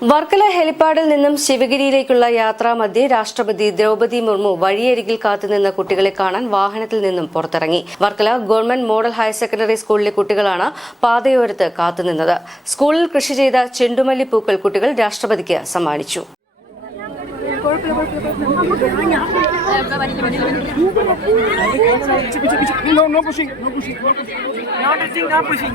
വർക്കല ഹെലിപ്പാഡിൽ നിന്നും ശിവഗിരിയിലേക്കുള്ള യാത്രാമധ്യേ രാഷ്ട്രപതി ദ്രൗപതി മുർമു വഴിയരികിൽ കാത്തുനിന്ന കുട്ടികളെ കാണാൻ വാഹനത്തിൽ നിന്നും പുറത്തിറങ്ങി Varkala government model higher secondary സ്കൂളിലെ കുട്ടികളാണ് പാതയോരത്ത് കാത്തുനിന്നത് സ്കൂളിൽ കൃഷി ചെയ്ത ചെണ്ടുമല്ലി പൂക്കൾ കുട്ടികൾ രാഷ്ട്രപതിക്ക് സമ്മാനിച്ചു No, no pushing, no pushing, no pushing. No touching, no pushing.